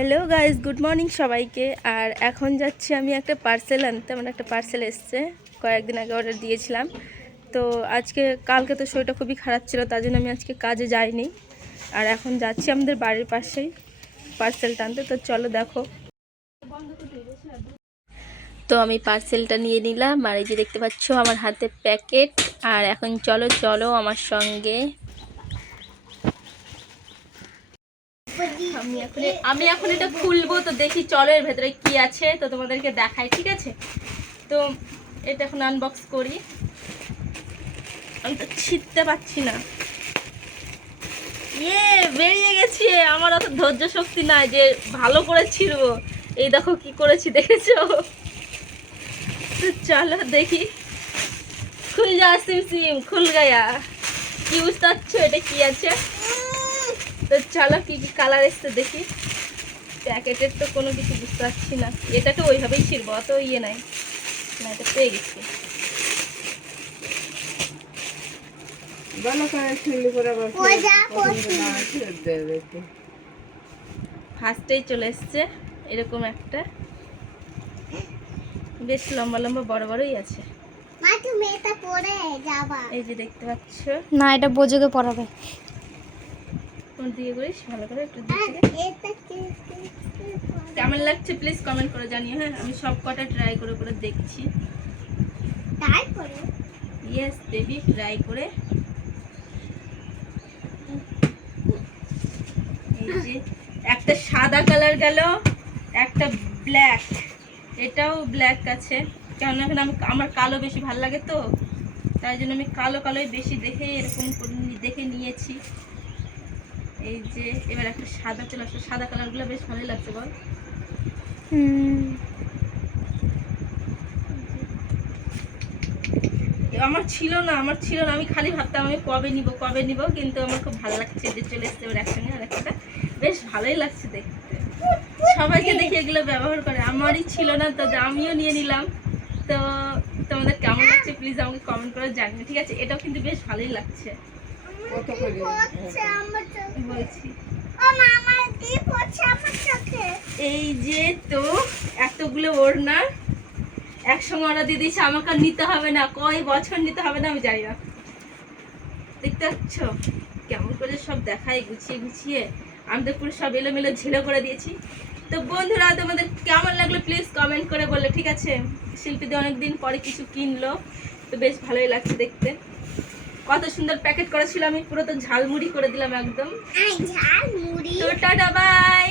Hello guys, good morning সবাইকে। আর এখন যাচ্ছি আমি একটা পার্সেল আনতে। আমার একটা পার্সেল এসছে, কয়েকদিন আগে অর্ডার দিয়েছিলাম। তো কালকে তো শরীরটা খুবই খারাপ ছিল, তার জন্য আমি আজকে কাজে যাইনি। আর এখন যাচ্ছি আমাদের বাড়ির পাশেই পার্সেলটা আনতে। তো চলো দেখো। তো আমি পার্সেলটা নিয়ে নিলাম, আর এই যে দেখতে পাচ্ছ আমার হাতে প্যাকেট। আর এখন চলো চলো আমার সঙ্গে। আমি এখন এটা খুলবো, তো দেখি চলো এর ভেতরে কি আছে, তো তোমাদেরকে দেখাই, ঠিক আছে? তো এটা এখন আনবক্স করি। আমি তো ছিঁড়তে পারছি না। বেরিয়ে গেছে। আমার অত ধৈর্য শক্তি নাই যে ভালো করে ছিঁড়বো। এই দেখো কি করেছি, দেখেছো? তো চলো দেখি। খুল যা সিম সিম, খুল গায়া। কি বুঝতে পারছো এটা কি আছে? তো চলো কি কি কালার এসছে দেখি। প্যাকেটের তো কোনো কিছু বুঝতে পারছি না। এটাকে ওইভাবেই ছিড়বো, অত ইয়ে নাই না। এটা পেয়ে গেছি। ফার্স্টেই চলে এসছে এরকম একটা, বেশ লম্বা লম্বা বড় বড়ই আছে। এই যে দেখতে পাচ্ছ। না, এটা বোঝোকে পড়াবে। কোন দিকে করিস ভালো করে একটু কেমন লাগছে প্লিজ কমেন্ট করে জানিও। হ্যাঁ, আমি সব কটা ট্রাই করে করে দেখছি। ইয়েস বেবি, ট্রাই করে। এই যে একটা সাদা কালার গেল, একটা ব্ল্যাক। এটাও ব্ল্যাক আছে, কেন এখন আমার কালো বেশি ভালো লাগে, তো তাই জন্য আমি কালোই বেশি দেখে এরকম দেখে নিয়েছি। এই যে এবার একটা সাদা চলে আসছে। সাদা কালারগুলো বেশ ভালোই লাগছে, বল? আমার ছিল না আমি খালি ভাবতাম আমি কবে নিব, কিন্তু আমার খুব ভালো লাগছে যে চলে এসছে ওর একসঙ্গে। আর একটা বেশ ভালোই লাগছে দেখতে। সবাইকে দেখে এগুলো ব্যবহার করে, আমারই ছিল না, তো আমিও নিয়ে নিলাম। তো তোমাদের কেমন লাগছে প্লিজ আমাকে কমেন্ট করে জানিও, ঠিক আছে? এটাও কিন্তু বেশ ভালোই লাগছে বলছি। এই যে তো এতগুলো ওড়না একসঙ্গে অর্ডার দিয়ে দিয়েছে, আমাকে আর নিতে হবে না। কয় বছর নিতে হবে না আমি জানি না। দেখতে পাচ্ছ কেমন করে সব দেখাই গুছিয়ে গুছিয়ে। আমি তো পুরো সব এলোমেলো ঝিলো করে দিয়েছি। তো বন্ধুরা, তোমাদের কেমন লাগলো প্লিজ কমেন্ট করে বললে, ঠিক আছে? শিল্পীদি অনেকদিন পরে কিছু কিনলো, তো বেশ ভালোই লাগছে দেখতে। কত সুন্দর প্যাকেট করা ছিল, আমি পুরো তো ঝালমুড়ি করে দিলাম একদম। তো টাটা বাই।